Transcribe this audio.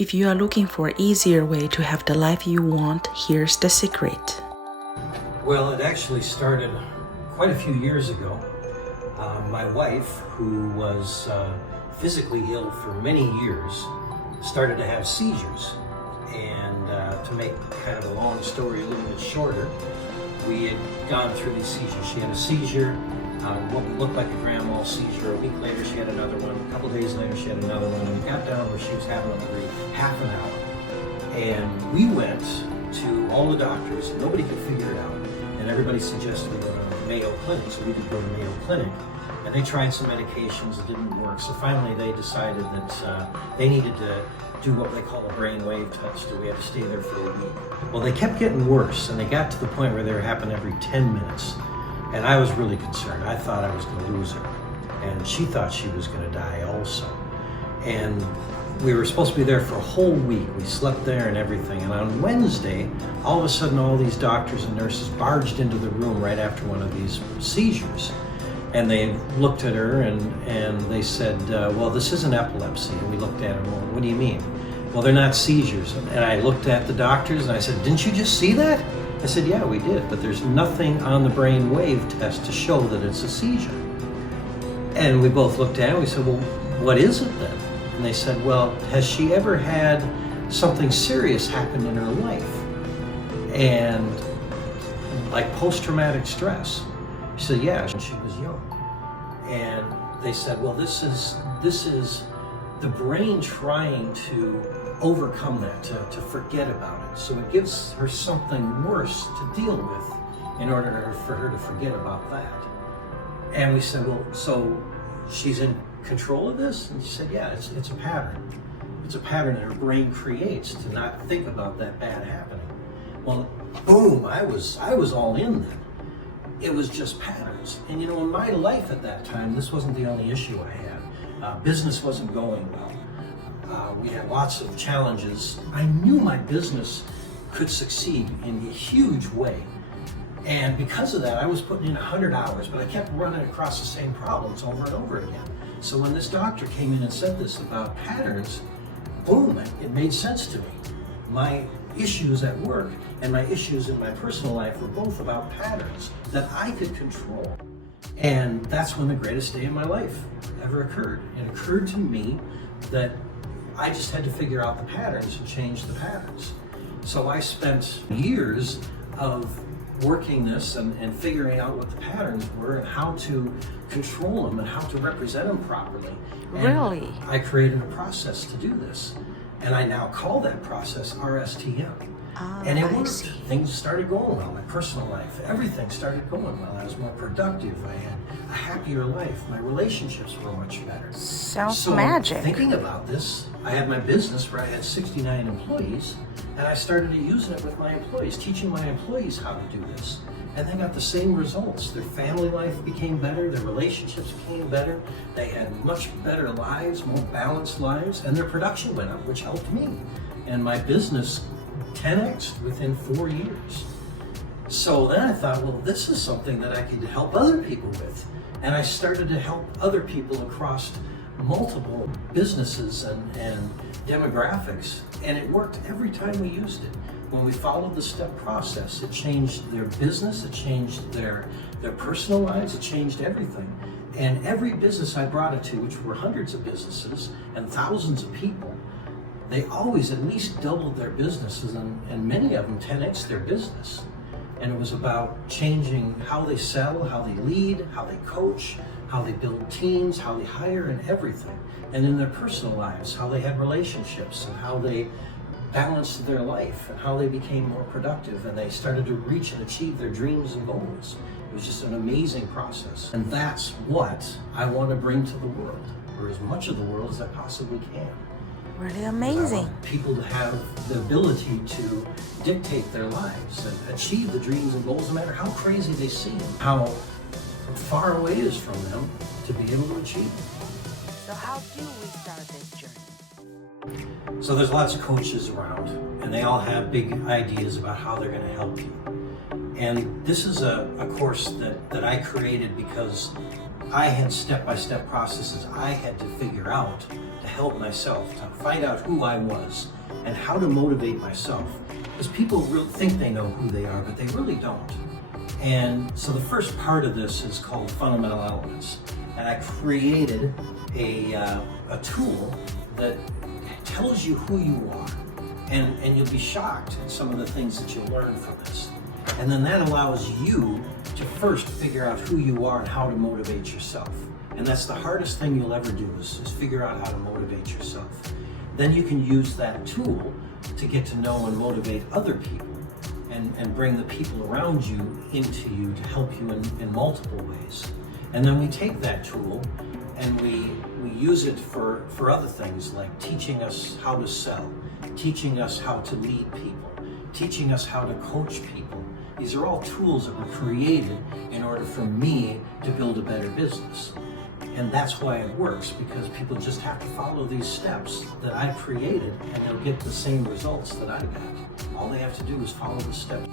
If you are looking for an easier way to have the life you want, here's the secret. Well, it actually started quite a few years ago. My wife, who was physically ill for many years, started to have seizures. And to make kind of a long story a little bit shorter, we had gone through these seizures. She had a seizure, what would look like a grand mal seizure. A week later, she had another one. A couple days later, she had another one. And we got down where she was having them every half an hour. And we went to all the doctors. Nobody could figure it out. And everybody suggested we go to Mayo Clinic. So we did go to Mayo Clinic. And they tried some medications that didn't work. So finally, they decided that they needed to do what they call a brainwave test, so we had to stay there for a week. Well, they kept getting worse, and they got to the point where they were happening every 10 minutes. And I was really concerned. I thought I was going to lose her. And she thought she was going to die also. And we were supposed to be there for a whole week. We slept there and everything. And on Wednesday, all of a sudden, all these doctors and nurses barged into the room right after one of these seizures. And they looked at her and they said, well, this isn't epilepsy. And we looked at her, well, what do you mean? Well, they're not seizures. And I looked at the doctors and I said, didn't you just see that? I said, yeah, we did, but there's nothing on the brain wave test to show that it's a seizure. And we both looked at it and we said, well, what is it then? And they said, well, has she ever had something serious happen in her life? And like post-traumatic stress. She said, yeah, when she was young. And they said, well, this is the brain trying to overcome that, to forget about it. So it gives her something worse to deal with in order for her to forget about that. And we said, well, so she's in control of this? And she said, yeah, it's a pattern. It's a pattern that her brain creates to not think about that bad happening. Well, boom, I was all in then. It was just patterns. And you know, in my life at that time, this wasn't the only issue I had. Business wasn't going well. We had lots of challenges. I knew my business could succeed in a huge way. And because of that, I was putting in 100 hours, but I kept running across the same problems over and over again. So when this doctor came in and said this about patterns, boom, it made sense to me. My issues at work and my issues in my personal life were both about patterns that I could control. And that's when the greatest day of my life ever occurred. It occurred to me that I just had to figure out the patterns and change the patterns. So I spent years of working this and figuring out what the patterns were and how to control them and how to represent them properly. And Really? I created a process to do this. And I now call that process RSTM. And it worked. Things started going well. My personal life, everything started going well. I was more productive. I had a happier life. My relationships were much better. Sounds magic. Thinking about this, I had my business where I had 69 employees, and I started using it with my employees, teaching my employees how to do this. And they got the same results. Their family life became better, their relationships became better, they had much better lives, more balanced lives, and their production went up, which helped me. And my business 10x'd within 4 years. So then I thought, well, this is something that I could help other people with. And I started to help other people across multiple businesses and demographics. And it worked every time we used it. When we followed the step process, it changed their business, it changed their personal lives, it changed everything. And every business I brought it to, which were hundreds of businesses and thousands of people, they always at least doubled their businesses, and many of them 10x their business. And it was about changing how they sell, how they lead, how they coach, how they build teams, how they hire, and everything. And in their personal lives, how they had relationships and how they balanced their life and how they became more productive and they started to reach and achieve their dreams and goals. It was just an amazing process. And that's what I want to bring to the world, or as much of the world as I possibly can. Really amazing. I want people to have the ability to dictate their lives and achieve the dreams and goals, no matter how crazy they seem, how far away it is from them, to be able to achieve them. So how do we start this journey? So there's lots of coaches around, and they all have big ideas about how they're going to help you. And this is a course that I created because I had step-by-step processes I had to figure out to help myself, to find out who I was and how to motivate myself. Because people really think they know who they are, but they really don't. And so the first part of this is called Fundamental Elements. And I created a tool that tells you who you are. And you'll be shocked at some of the things that you'll learn from this. And then that allows you to first figure out who you are and how to motivate yourself. And that's the hardest thing you'll ever do is figure out how to motivate yourself. Then you can use that tool to get to know and motivate other people and bring the people around you into you to help you in multiple ways. And then we take that tool and we use it for other things like teaching us how to sell, teaching us how to lead people, teaching us how to coach people. These are all tools that were created in order for me to build a better business. And that's why it works, because people just have to follow these steps that I created and they'll get the same results that I got. All they have to do is follow the steps.